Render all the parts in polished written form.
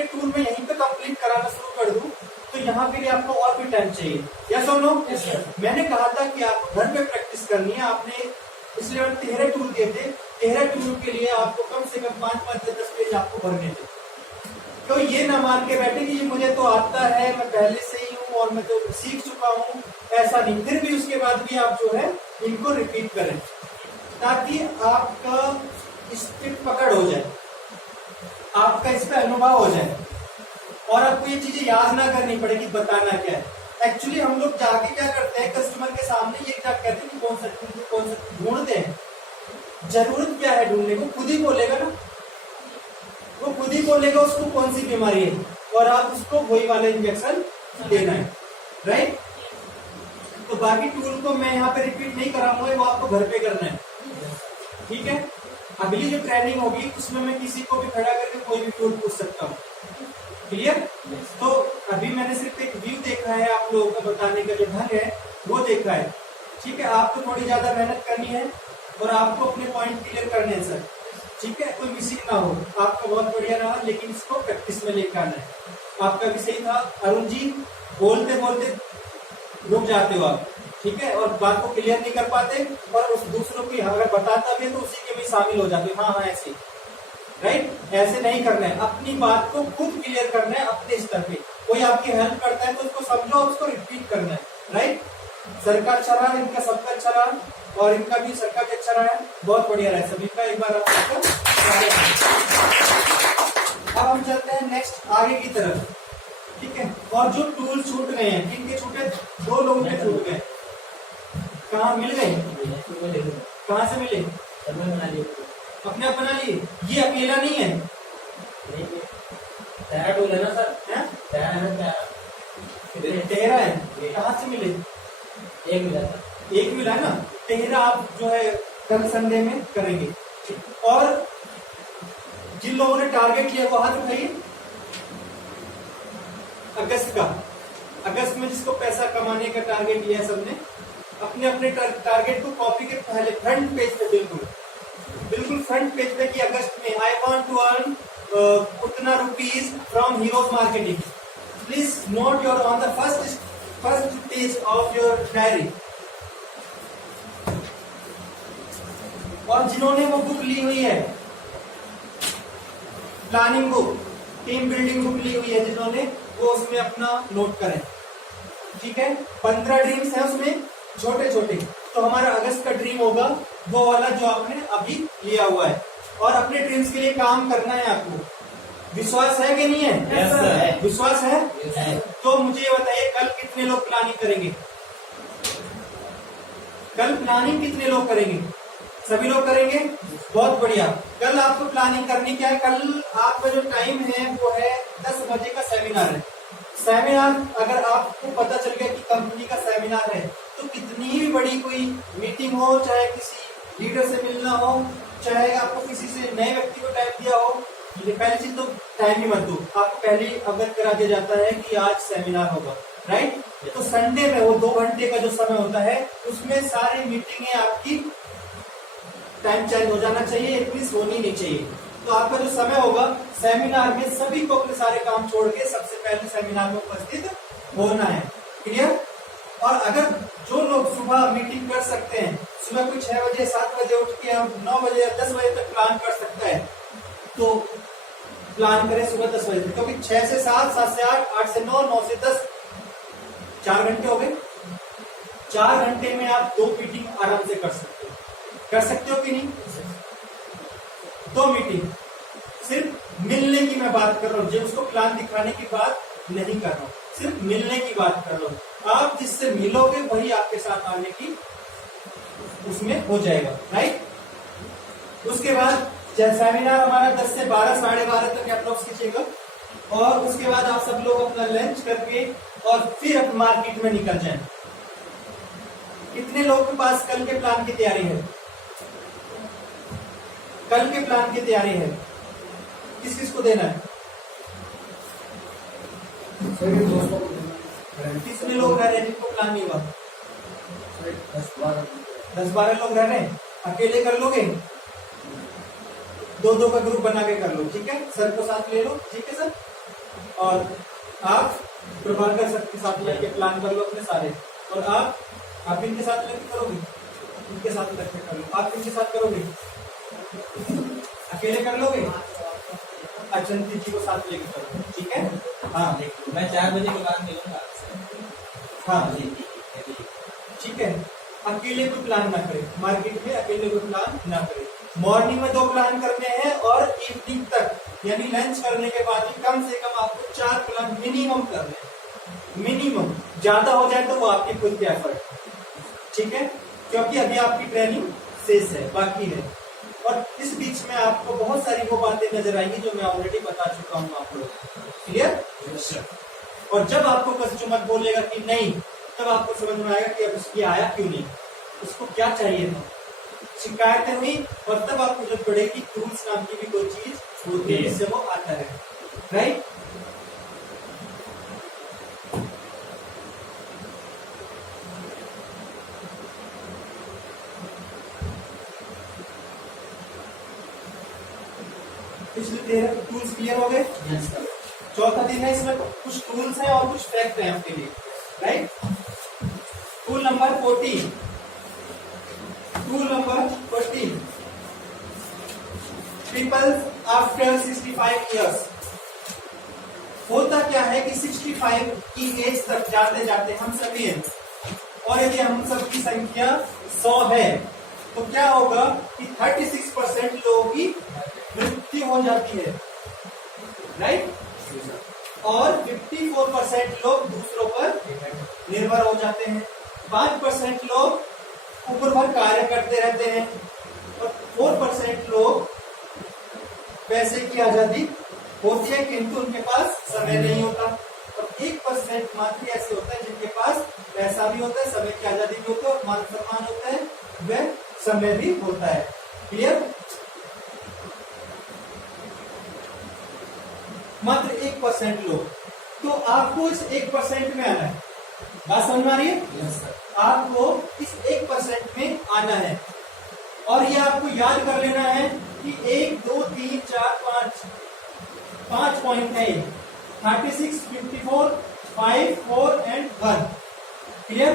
अपने टूल में यहीं पे कंप्लीट कराना शुरू कर दूं तो यहाँ के लिए आपको और भी टाइम चाहिए। यस और नो? मैंने कहा था कि आपको घर पे प्रैक्टिस करनी है। आपने इसलिए 13 टूल दिए थे, 13 टूल के लिए आपको कम से कम 5 या 10 पेज आपको भरने थे। तो ये ना मान के बैठे कि मुझे तो आता है, मैं पहले से ही हूँ और मैं तो सीख चुका हूँ, ऐसा नहीं। फिर भी उसके बाद भी आप जो है इनको रिपीट करें ताकि आपका इस पे पकड़ हो जाए, आपका इस पे अनुभव हो जाए और आपको ये चीजें याद ना करनी पड़े कि बताना क्या है। एक्चुअली हम लोग जाके क्या करते हैं, कस्टमर के सामने ये क्या कहते हैं कि कौन सा ढूंढते हैं। जरूरत क्या है ढूंढने को, खुद ही बोलेगा ना, वो खुद ही बोलेगा उसको कौन सी बीमारी है और आप उसको वही वाला इंजेक्शन देना है, राइट। तो बाकी टूल को मैं यहाँ पे रिपीट नहीं कराऊंगा, वो आपको घर पे करना है, ठीक है। अगली जो ट्रेनिंग होगी उसमें मैं किसी को भी खड़ा करके कोई भी टूल पूछ सकता हूँ, क्लियर। तो अभी मैंने सिर्फ एक व्यू देखा है, आप लोगों को बताने का जो ढंग है वो देखा है, ठीक है। आपको थोड़ी ज्यादा मेहनत करनी है और आपको अपने पॉइंट क्लियर करने हैं सर, ठीक है। कोई मिसिंग ना हो, आपका बहुत बढ़िया रहा, लेकिन इसको प्रैक्टिस में लेकर आना है। आपका भी सही था अरुण जी, बोलते बोलते रुक जाते हो आप, ठीक है, और बात को क्लियर नहीं कर पाते और उस दूसरों को अगर बताता भी है तो उसी के भी शामिल हो जाते हो, हाँ हाँ ऐसे, राइट। ऐसे नहीं करना है, अपनी बात को खुद क्लियर करना है अपने स्तर पे। कोई आपकी हेल्प करता है तो उसको समझो, उसको रिपीट करना है, राइट। सर का अच्छा रहा, इनका सबका अच्छा रहा और इनका भी सर का भी अच्छा रहा है, बहुत बढ़िया रहा सभी का। एक बार अब हम चलते हैं नेक्स्ट आगे की तरफ, ठीक है। और जो टूल छूट गए हैं, किनके छूटे, 2 लोगों के छूट गए, कहाँ मिल गए, कहाँ से मिले, अपने आप बना लिए। ये अकेला नहीं है, तेरा टूल है ना सर, तेरा है ना, 13 है, कहाँ से मिले, एक मिला था, एक मिला है ना। 13 आप जो है कल संडे में करेंगे। और जिन लोगों ने टारगेट लिया वो हाथ उठाइए, अगस्त का, अगस्त में जिसको पैसा कमाने का टारगेट लिया सबने, अपने अपने टारगेट को कॉपी के पहले फ्रंट पेज पे, बिल्कुल फ्रंट पेज पे कि अगस्त में आई वांट टू अर्न उतना rupees from heroes marketing. Please note your on the first page of your diary. और जिन्होंने वो बुक ली हुई है, planning book, team building book ली हुई है जिन्होंने, वो उसमें अपना नोट करें, ठीक है। 15 ड्रीम्स है उसमें, छोटे छोटे। तो हमारा अगस्त का ड्रीम होगा वो वाला जो आपने अभी लिया हुआ है, और अपने ड्रीम्स के लिए काम करना है आपको। विश्वास है कि नहीं है? yes, है। विश्वास है? yes, तो मुझे ये बताइए कल कितने लोग प्लानिंग करेंगे, कल प्लानिंग कितने लोग करेंगे, सभी लोग करेंगे, बहुत बढ़िया। कल आपको प्लानिंग करनी क्या है, कल आपका जो टाइम है वो है 10 बजे का सेमिनार है। सेमिनार अगर आपको पता चल गया कि कंपनी का सेमिनार है तो कितनी भी बड़ी कोई मीटिंग हो, चाहे किसी लीडर से मिलना हो, चाहे आपको किसी से नए व्यक्ति को टाइम दिया हो, पहली चीज तो टाइम ही मत दो, आपको पहले अवगत करा दिया जाता है कि आज सेमिनार होगा, राइट। तो संडे में वो 2 घंटे का जो समय होता है उसमें सारी मीटिंगें आपकी टाइम चेंज हो जाना चाहिए, एक मिस होनी नहीं चाहिए। तो आपका जो समय होगा सेमिनार में सभी को अपने सारे काम छोड़ के सबसे पहले सेमिनार में उपस्थित होना है, क्लियर। और अगर जो लोग सुबह मीटिंग कर सकते हैं, सुबह कोई 6 बजे 7 बजे उठ के हम 9 बजे या 10 बजे तक प्लान कर सकता है तो प्लान करें सुबह 10 बजे तक, क्योंकि 6 से 7, 7 से 8, 8 से 9, 9 से 10, 4 घंटे हो गए। 4 घंटे में आप 2 मीटिंग आराम से कर सकते हो कि नहीं? 2 मीटिंग, सिर्फ मिलने की मैं बात कर रहा हूँ, जो उसको प्लान दिखाने की बात नहीं कर रहा हूँ, सिर्फ मिलने की बात कर रहा हूँ। आप जिससे मिलोगे वही आपके साथ आने की उसमें हो जाएगा, राइट। उसके बाद सेमिनार हमारा 10 से 12, साढ़े 12 तक अप्रोक्स खींचेगा और उसके बाद आप सब लोग अपना लंच करके और फिर आप मार्केट में निकल जाएं। कितने लोगों के पास कल के प्लान की तैयारी है? कल के प्लान की तैयारी है, किस किस को देना है? कितने लोग रह रहे हैं जिनको प्लान नहीं हुआ? 10-12 लोग रह रहे हैं। अकेले कर लोगे? 2-2 का ग्रुप बना के कर लो, ठीक है। सर को साथ ले लो, ठीक है सर। और आप प्रभाकर सर के साथ लेके प्लान कर लो अपने सारे, और आप इनके साथ लेके करोगे, इनके साथ लेके कर लो, आप इनके साथ करोगे, अकेले कर लोगे, अच्छा जी को साथ लेके करो, ठीक है। हाँ मैं 4 बजे के बाद मिलूंगा। हाँ जी ठीक है। अकेले कोई प्लान ना करे, मार्केट में अकेले कोई प्लान ना करे। मॉर्निंग में 2 प्लान करने हैं और इवनिंग तक यानी लंच करने के बाद भी कम से कम आपको 4 प्लान मिनिमम करने हैं, मिनिमम। ज्यादा हो जाए तो वो आपके खुद के एफर्ट, ठीक है, क्योंकि अभी आपकी ट्रेनिंग शेष है, बाकी है। और इस बीच में आपको बहुत सारी वो बातें नजर आएंगी जो मैं ऑलरेडी बता चुका हूँ आप लोग, क्लियर। और जब आपको कस्टमर बोलेगा कि नहीं, तब आपको समझ में आएगा कि अब इसकी आया क्यों नहीं, उसको क्या चाहिए था, शिकायतें हुई, और तब आपको जब पड़ेगी टूल्स नाम की भी कोई चीज होती है जिससे वो आता है, राइट। पिछले 13 टूल्स क्लियर हो गए। चौथा दिन है, इसमें कुछ टूल्स हैं और कुछ फैक्ट हैं आपके लिए, right. Tool number 14, tool number 14, people after 65 years. होता क्या है कि 65 की एज तक जाते जाते हम सभी हैं, और यदि हम सबकी संख्या 100 है तो क्या होगा कि 36% लोगों की मृत्यु हो जाती है, राइट। और 54% लोग दूसरों पर निर्भर हो जाते हैं, 5% लोग उम्र भर कार्य करते रहते हैं, और 4% लोग पैसे की आजादी होती है किंतु उनके पास समय नहीं होता, और 1% मात्र ऐसे होता है जिनके पास पैसा भी होता है, समय की आजादी भी होती है, और मान सम्मान होता है, वह समय भी होता है, क्लियर। मात्र 1% लोग, तो आपको इस 1% में आना है, बात समझ में आ रही है। आपको इस 1% में आना है, और ये आपको याद कर लेना है कि 1 2 3 4 5 पॉइंट है, 36 54 5 4 एंड 1, क्लियर।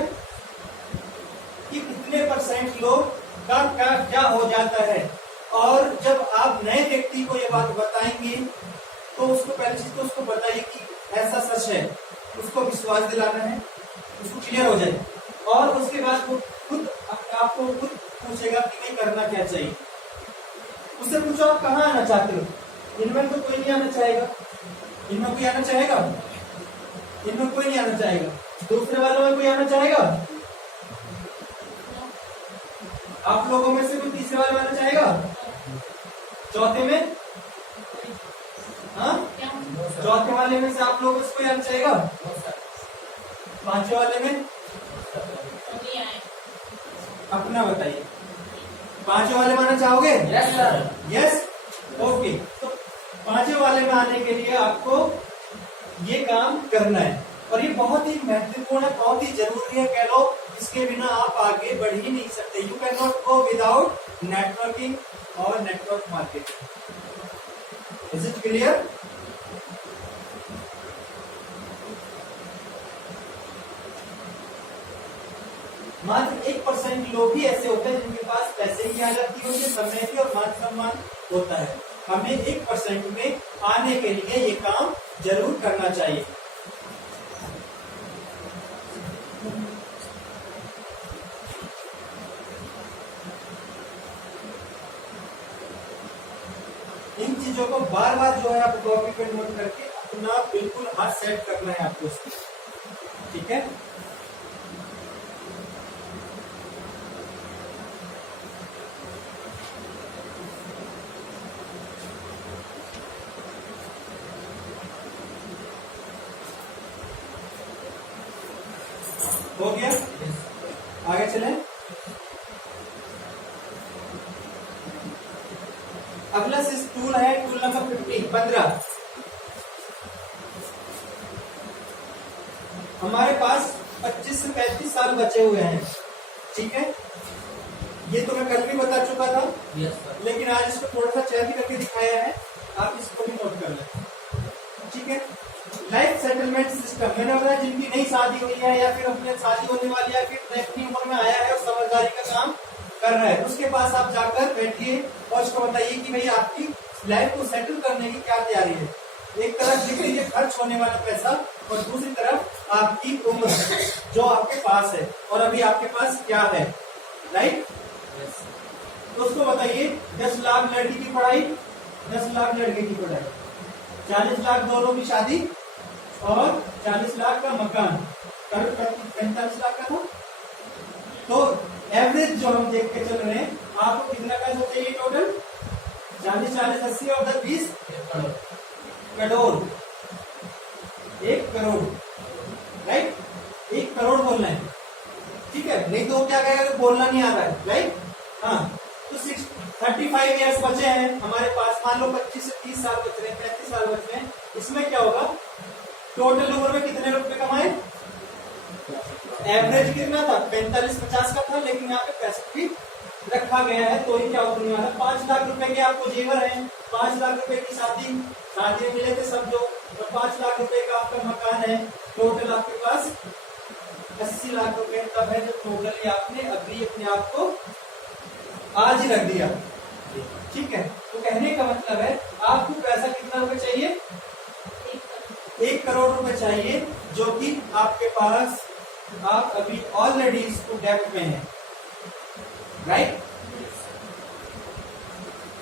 कि कितने % लोग का क्या हो जाता है, और जब आप नए व्यक्ति को ये बात बताएंगे तो उसको पहले चीज तो उसको बताइए कि ऐसा सच है, उसको विश्वास दिलाना है, उसको क्लियर हो जाए, और उसके बाद वो खुद आपको खुद पूछेगा कि नहीं करना क्या चाहिए। उससे पूछो आप कहाँ आना चाहते हो, इनमें तो कोई नहीं आना चाहेगा, इनमें कोई आना चाहेगा, इनमें कोई नहीं आना चाहेगा, दूसरे वालों में कोई आना चाहेगा, आप लोगों में से कोई तीसरे वाले में आना चाहेगा, चौथे में, हाँ चौथे वाले में से आप लोगों से कोई आना चाहेगा, 5वें वाले में, अपना बताइए, 5वें वाले में आना चाहोगे। Yes sir, yes, okay. तो 5वें वाले में आने के लिए आपको ये काम करना है, और ये बहुत ही महत्वपूर्ण है, बहुत ही जरूरी है, कह लो इसके बिना आप आगे बढ़ ही नहीं सकते। You can not go without networking और network marketing. Is it clear. मात्र 1% लोग ही ऐसे होते हैं जिनके पास पैसे की आजादी होती है, समय की और मान सम्मान होता है। हमें 1% में आने के लिए ये काम जरूर करना चाहिए। इन चीजों को बार बार जो है आप कॉपी पे नोट करके अपना बिल्कुल हाथ सेट करना है आपको उसकी, ठीक है। हो गया, आगे चले। अगला टूल है टूल नंबर 15। हमारे पास 25 से 35 साल बचे हुए हैं, ठीक है। ये तो मैं कल भी बता चुका था, यस सर, लेकिन आज इसको थोड़ा सा चेंज करके दिखाया है, आप इसको भी नोट कर लें, ठीक है। ठीक है। लाइफ सेटलमेंट सिस्टम मैंने बताया जिनकी नई शादी हुई है या फिर अपने शादी होने वाली है, फिर अपनी उम्र में आया है और समझदारी का काम कर रहा है, उसके पास आप जाकर बैठिए और उसको बताइए कि भाई आपकी लाइफ को सेटल करने की क्या तैयारी है। एक तरफ लिख लीजिए खर्च होने वाला पैसा और दूसरी तरफ आपकी उम्र जो आपके पास है और अभी आपके पास क्या है, राइट। तो उसको बताइए 10 लाख लड़की की पढ़ाई, 10 लाख लड़के की पढ़ाई, 40 लाख दोनों की शादी और 40 लाख का मकान, 45 लाख का था। तो एवरेज जो हम देख के चल रहे हैं, आपको कितना पैसा चाहिए टोटल? 40 40 80 और 10 20 करोड़, 1 करोड़, राइट। 1 करोड़ बोलना है, ठीक है। नहीं तो क्या कहेगा कि बोलना नहीं आ रहा है, राइट। हाँ, तो 35 ईयर्स बचे हैं हमारे पास, मान लो 25 से 30 साल बच रहे हैं, 35 साल बच रहे हैं। इसमें क्या होगा, टोटल उम्र में कितने रुपए कमाए? एवरेज कितना था? 45-50 का था, लेकिन यहाँ पे 65 भी रखा गया है। तो ये क्या होने वाला? 5 लाख रुपए के आपको जेवर है, 5 लाख रुपए की शादी मिले थे सब जो, और 5 लाख रुपए का आपका मकान है। टोटल आपके पास 80 लाख रुपए तब है, जो टोटली आपने अभी अपने आप को आज ही रख दिया, ठीक है। तो कहने का मतलब है आपको पैसा कितना रुपए चाहिए? 1 करोड़ रुपए चाहिए, जो कि आपके पास आप अभी ऑलरेडी इसको डेब्ट में है, राइट।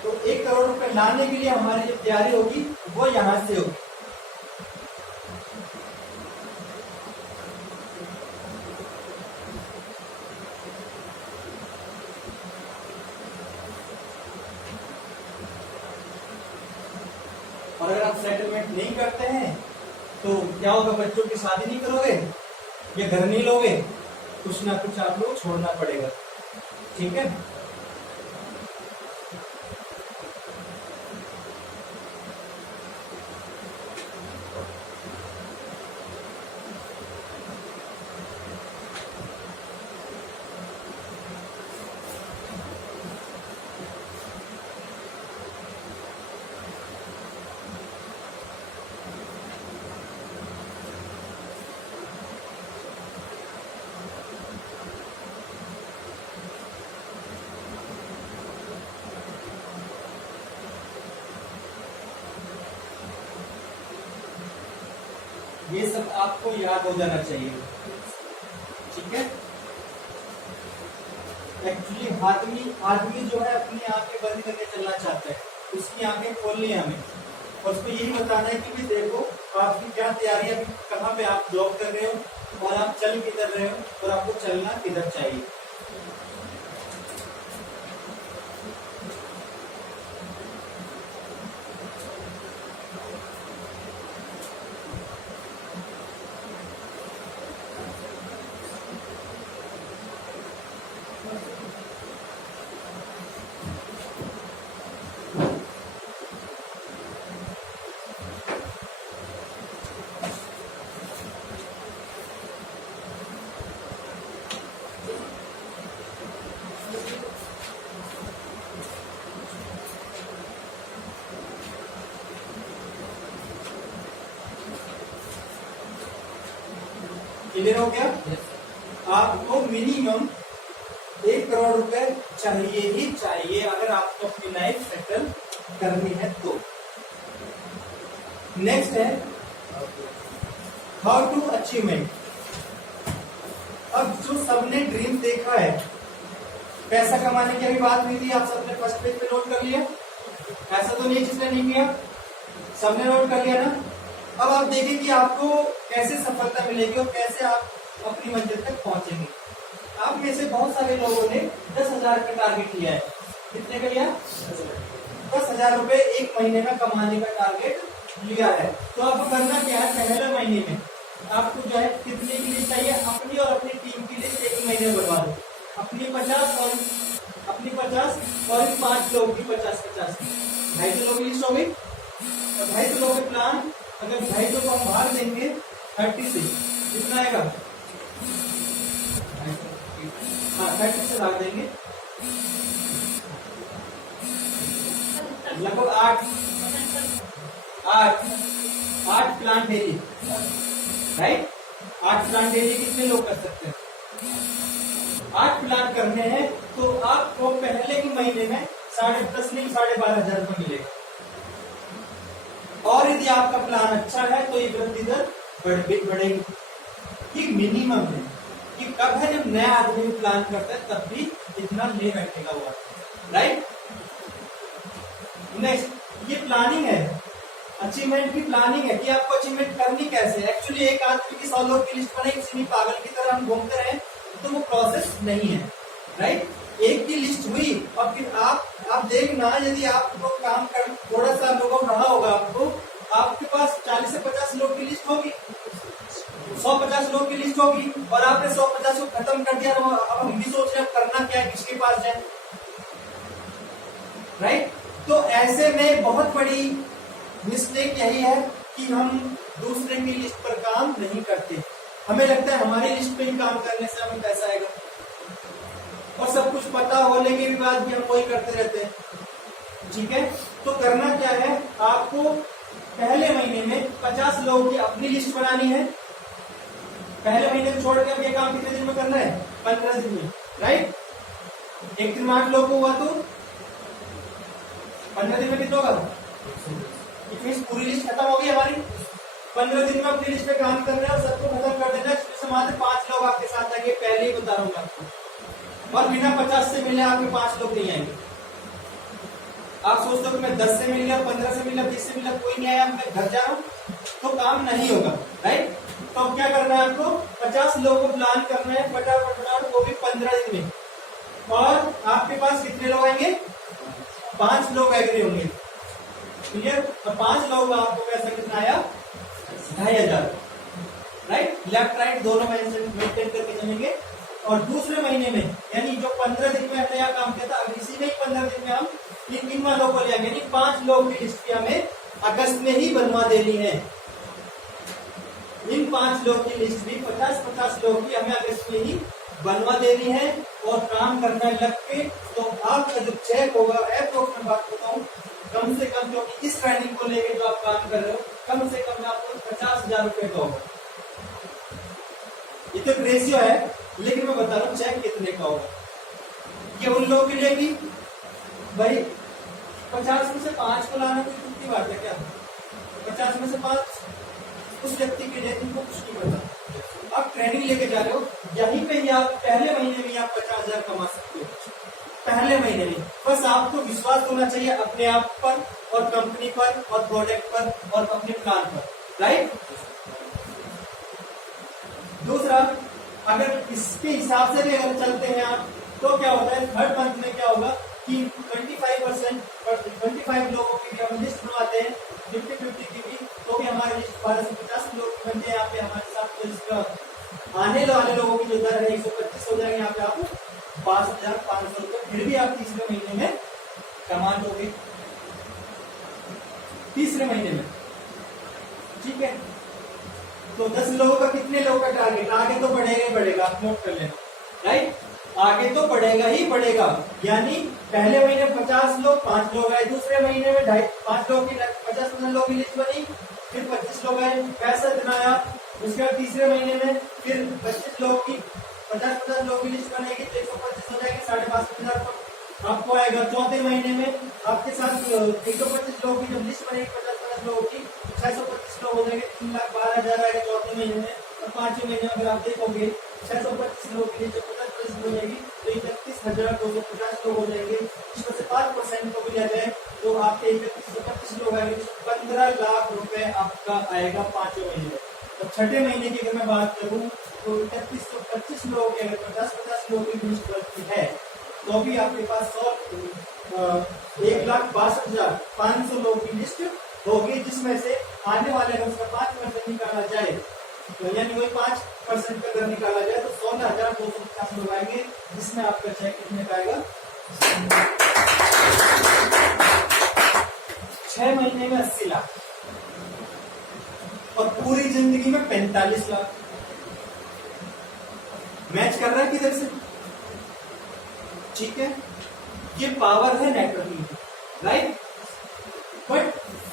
तो 1 करोड़ रुपए लाने के लिए हमारी जो तैयारी होगी वो यहां से होगी। और अगर आप सेटलमेंट नहीं करते हैं तो क्या होगा? बच्चों की शादी नहीं करोगे या घर नहीं लोगे, कुछ ना कुछ आप लोग छोड़ना पड़ेगा, ठीक है। ये सब आपको याद हो जाना चाहिए, ठीक है। एक्चुअली आदमी जो है अपनी आंखें बंद करके चलना चाहता है, उसकी आंखें खोलनी है हमें, और उसको यही बताना है कि भी देखो आपकी क्या तैयारी है, कहाँ पे आप जॉब कर रहे हो और आप चल किधर रहे हो और आपको चलना किधर चाहिए। क्लियर हो गया? आपको मिनिमम 1 करोड़ रुपए चाहिए ही चाहिए अगर आपको अपनी लाइफ सेटल करनी है तो। नेक्स्ट है हाउ टू अचीवमेंट। अब जो सबने ड्रीम देखा है, पैसा कमाने की अभी बात हुई थी, आप सबने फर्स्ट पेज पे नोट कर लिया? ऐसा तो नहीं जिसने नहीं किया, सबने नोट कर लिया ना। अब आप देखें कि आपको कैसे सफलता मिलेगी और कैसे आप अपनी मंजिल तक पहुंचेंगे। आप में से बहुत सारे लोगों ने 10,000 का टारगेट लिया है। कितने का लिया? 10,000 रुपए 1 महीने में कमाने का टारगेट लिया है। तो आपको करना क्या है? पहले महीने में आपको जो है कितने के लिए चाहिए? अपनी और अपनी टीम के लिए 1 महीने बनवा दो। अपनी 50 और 5 लोगों की 50-50, 250 लोगों की लिस्ट हो गई। और 250 लोगों के प्लान अगर 250 को हम भाग देंगे 30 से, कितना आएगा? हाँ, 30 से भाग देंगे लगभग 8 8 plant daily, right. 8 plant daily कितने लोग कर सकते हैं? 8 प्लांट करने हैं तो आपको पहले ही महीने में 10.5 नहीं 12,500 रुपये मिलेगा। और यदि आपका प्लान अच्छा है तो ये वृद्धि दर बढ़ेगी। ये मिनिमम है कि कब है जब नया आदमी प्लान करता है तब भी इतना ले बैठेगा वो, राइट। नेक्स्ट, ये प्लानिंग है, अचीवमेंट की प्लानिंग है कि आपको अचीवमेंट करनी कैसे। एक्चुअली एक आदमी की 100 लोग की लिस्ट बनाई, किसी भी पागल की तरह हम घूमते रहे तो वो प्रोसेस नहीं है, राइट। एक की लिस्ट हुई और फिर आप देखना, यदि आपको काम कर थोड़ा सा अनुभव रहा होगा आपको, आपके पास 40 से 50 लोग की लिस्ट होगी, 150 लोग की लिस्ट होगी और आपने 150 को खत्म कर दिया। अब हम भी सोच रहे हैं करना क्या है, किसके पास जाए, राइट। तो ऐसे में बहुत बड़ी मिस्टेक यही है कि हम दूसरे की लिस्ट पर काम नहीं करते। हमें लगता है हमारी लिस्ट पे ही काम करने से हमें पैसा आएगा, और सब कुछ पता होने के बाद भी हम वही करते रहते हैं, ठीक है। तो करना क्या है, आपको पहले महीने में 50 लोगों की अपनी लिस्ट बनानी है। पहले महीने छोड़ के अब ये काम कितने दिन में करना है? 15 दिन में, राइट। एक दिन 8 लोग हुआ तो 15 दिन में कितना होगा? इतनी पूरी लिस्ट खत्म होगी हमारी। 15 दिन में अपनी लिस्ट पे काम करना है और सबको खत्म कर देना है। इसमें मात्र 5 लोग आपके साथ आएंगे, पहले ही बता रहा हूँ आपको। और बिना 50 से मिले आपके 5 लोग नहीं आएंगे। आप सोचते हो कि मैं 10 से मिल गया, 15 से मिला, 20 से मिला, कोई नहीं आया, मैं घर जा रहा हूँ, तो काम नहीं होगा, राइट। तो अब क्या करना है आपको? 50 लोगों को प्लान करना है फटाफट, वो भी 15 दिन में। और आपके पास कितने लोग आएंगे? 5 लोग एग्री होंगे, क्लियर। तो 5 लोगों का आपको पैसा कितना आया? 2,500, राइट। लेफ्ट राइट दोनों मेंटेन करके चलेंगे। और दूसरे महीने में यानी जो 15 दिन में नया काम किया था, अब इसी में 15 दिन में हम इन वालों को ले आएंगे, यानी 5 लोगों की लिस्ट हमें अगस्त में ही बनवा देनी है। इन 5 लोगों की लिस्ट भी 50-50 लोगों की हमें अगस्त में ही बनवा देनी है और काम करना है लग के। तो आपका जो चेक होगा, अप्रोक्स मैं बात बताऊं, कम से कम, क्योंकि इस ट्रेनिंग को लेके जो आप काम कर रहे हो, कम से कम आपको 50,000 रुपए का होगा। ये तो एक रेशियो है, लेकिन मैं बता रहा हूँ चेक कितने का होगा। ये उन लोगों के लिए भी भाई 50 में से 5 को लाना कोई कितनी बात है क्या? 50 में से 5 उस व्यक्ति के लिए इनको कुछ नहीं पता। आप ट्रेनिंग लेके जा रहे हो, यहीं पे ही आप पहले महीने में आप 50,000 कमा सकते हो, पहले महीने में। बस आपको विश्वास होना चाहिए अपने आप पर और कंपनी पर और प्रोडक्ट पर और अपने प्लान पर, राइट। दूसरा, अगर इसके हिसाब से भी अगर चलते हैं आप, तो क्या होता है, थर्ड मंथ में क्या होगा कि 25 लोगों की भी हम लिस्ट बनवाते हैं, 50-50 की भी, तो भी हमारी लिस्ट 12 से 50 लोग की बनते हैं। यहाँ पे हमारे साथ तो इसका आने वाले लोगों की जो दर है 125 हो जाएंगे। यहाँ पे आप 5,500 रुपये फिर भी आप तीसरे महीने में कमा दोगे, तीसरे महीने में, ठीक है। तो 10 लोगों का कितने लोगों का टारगेट? आगे तो बढ़ेगा ही बढ़ेगा, आप नोट कर लेना, राइट। आगे तो बढ़ेगा ही बढ़ेगा, यानी पहले महीने 50 लोग, 5 लोग आए, दूसरे महीने में 5 लोग की 50 लोगों की लिस्ट बनी, फिर 25 लोग आए, पैसा इतना आया। उसके बाद तीसरे महीने में फिर 25 लोग की 50 लोग की लिस्ट बनेगी, 125 हो जाएगी, 5,500 आपको आएगा। चौथे महीने में आपके साथ 125 लोगों की जब लिस्ट बनेगी 50 लोगों की, 625 लोग हो जाएंगे, 3,12,000 आएगा चौथे महीने में। और 5वें महीने में अगर आप देखोगे 625 लोगों की लिस्ट 50% हो जाएगी, तो 31,250 लोग हो जाएंगे। इसमें से 5% को भी ले जाए तो आपके 3125 लोग आएंगे, 15 लाख रुपए आपका आएगा 5वें महीने में। और छठे महीने की अगर मैं बात करूं तो 3125 लोगों की अगर 50-50 लोगों की लिस्ट बनती है, तो भी आपके पास 1,62,500 लोगों की लिस्ट होगी, जिसमें से आने वाले वर्ष का 5% निकाला जाए, तो यानी वही 5% का अगर निकाला जाए तो 16,250 लोग आएंगे, जिसमें आपका चेक कितने का आएगा? 6 महीने में 80 लाख और पूरी जिंदगी में 45 लाख। मैच कर रहा है किधर से? ठीक है, ये पावर है networking, right. But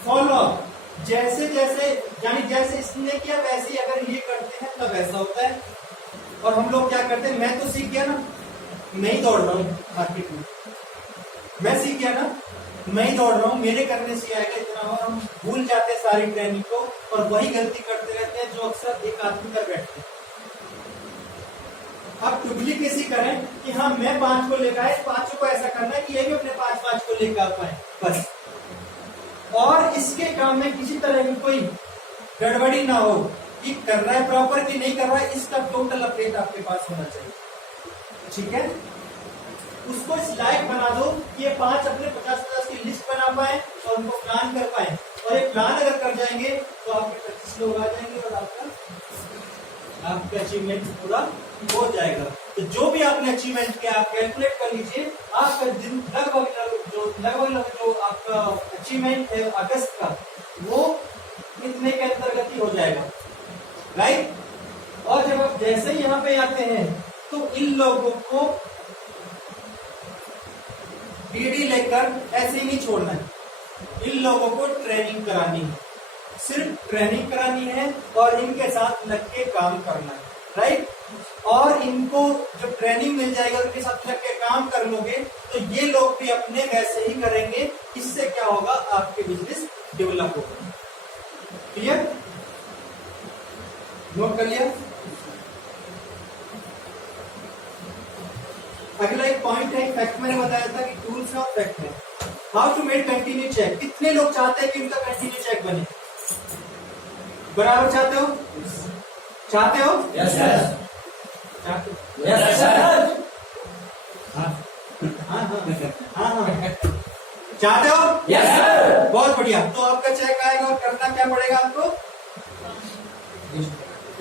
follow up, जैसे जैसे यानी जैसे इसने किया वैसे ही अगर ये करते हैं तब ऐसा होता है। और हम लोग क्या करते हैं, मैं तो सीख गया ना, मैं ही दौड़ रहा हूँ मार्केट में, मैं सीख गया ना, मैं ही दौड़ रहा हूँ, मेरे करने से आएगा इतना, और हम भूल जाते हैं सारी ट्रेनिंग को और वही गलती करते रहते हैं जो अक्सर एक आदमी कर बैठते हैं। आप डुप्लीकेसी करें कि हाँ मैं 5 को लेकर आए, 5 को ऐसा करना है कि ये भी अपने 5 को लेकर आ पाए बस, और इसके काम में किसी तरह की कोई गड़बड़ी ना हो कि कर रहा है प्रॉपर कि नहीं कर रहा है, इसका टोटल अपडेट आपके पास होना चाहिए। ठीक है, उसको इस लायक बना दो कि ये 5 अपने 50 की लिस्ट बना पाए और उनको प्लान कर पाए, और ये प्लान अगर कर जाएंगे तो आपके 25 लोग आ जाएंगे और आपका अचीवमेंट पूरा हो जाएगा। तो जो भी आपने अचीवमेंट किया आप कैलकुलेट कर लीजिए, आपका दिन लगभग जो आपका अचीवमेंट है अगस्त का, वो इतने के अंतर्गत ही हो जाएगा, राइट। और जब आप जैसे ही यहाँ पे आते हैं तो इन लोगों को डीडी लेकर ऐसे ही नहीं छोड़ना है, इन लोगों को ट्रेनिंग करानी है, सिर्फ ट्रेनिंग करानी है और इनके साथ लग के काम करना है, राइट। और इनको जब ट्रेनिंग मिल जाएगा उनके साथ लग के काम कर लोगे तो ये लोग भी अपने वैसे ही करेंगे, इससे क्या होगा, आपके बिजनेस डेवलप होगा। क्लियर, नोट कर लिया। अगला एक पॉइंट है, फैक्ट मैंने बताया था कि टूल्स ऑफ फैक्ट है, how to make continue check. कितने लोग चाहते हैं कि उनका कंटिन्यू चेक बने? बराबर चाहते हो? चाहते हो? यस सर, यस सर, हाँ चाहते हो? Yes sir. बहुत बढ़िया। तो आपका चेक आएगा और करना क्या पड़ेगा आपको?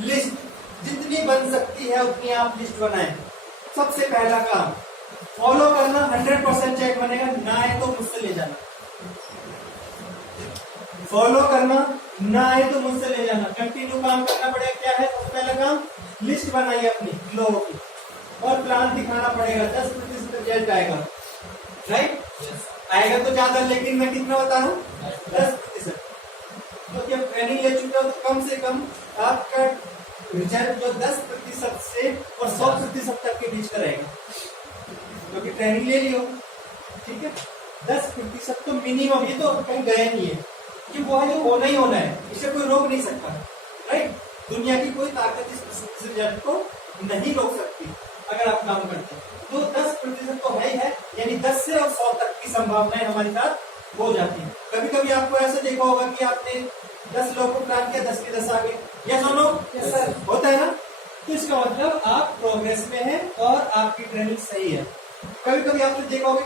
लिस्ट जितनी बन सकती है उतनी आप लिस्ट बनाएं। सबसे पहला काम फॉलो करना, 100% चेक बनेगा, ना आए तो मुझसे ले जाना। फॉलो करना, ना आए तो मुझसे ले जाना, कंटिन्यू काम करना पड़ेगा। क्या है सबसे पहला काम? लिस्ट बनाइए अपनी लोगों की और प्लान दिखाना पड़ेगा। 10% रिजल्ट आएगा, राइट। आएगा तो ज्यादा, लेकिन मैं कितना बता रहा हूँ? 10%। क्योंकि अब ट्रेनिंग ले चुके हो तो कम से कम आपका रिजल्ट जो 10% से और 100% तक के बीच का रहेगा, क्योंकि ट्रेनिंग ले लियो। ठीक है, 10% तो मिनिमम, ये तो कहीं गए नहीं है, कि वो है जो होना ही होना है, इसे कोई रोक नहीं सकता, राइट। दुनिया की कोई ताकत इस रिजल्ट को नहीं रोक सकती अगर आप काम करते हैं। तो 10% तो है ही है, यानी 10 से और 100 तक की संभावनाएं हमारे साथ हो जाती है। कभी कभी आपको ऐसा देखा होगा कि आपने 10 लोगों को प्लान किया, 10 के 10 आ गए, या सुनो होता है ना, तो इसका मतलब आप प्रोग्रेस में हैं और आपकी ट्रेनिंग सही है। कभी कभी आपने देखा होगा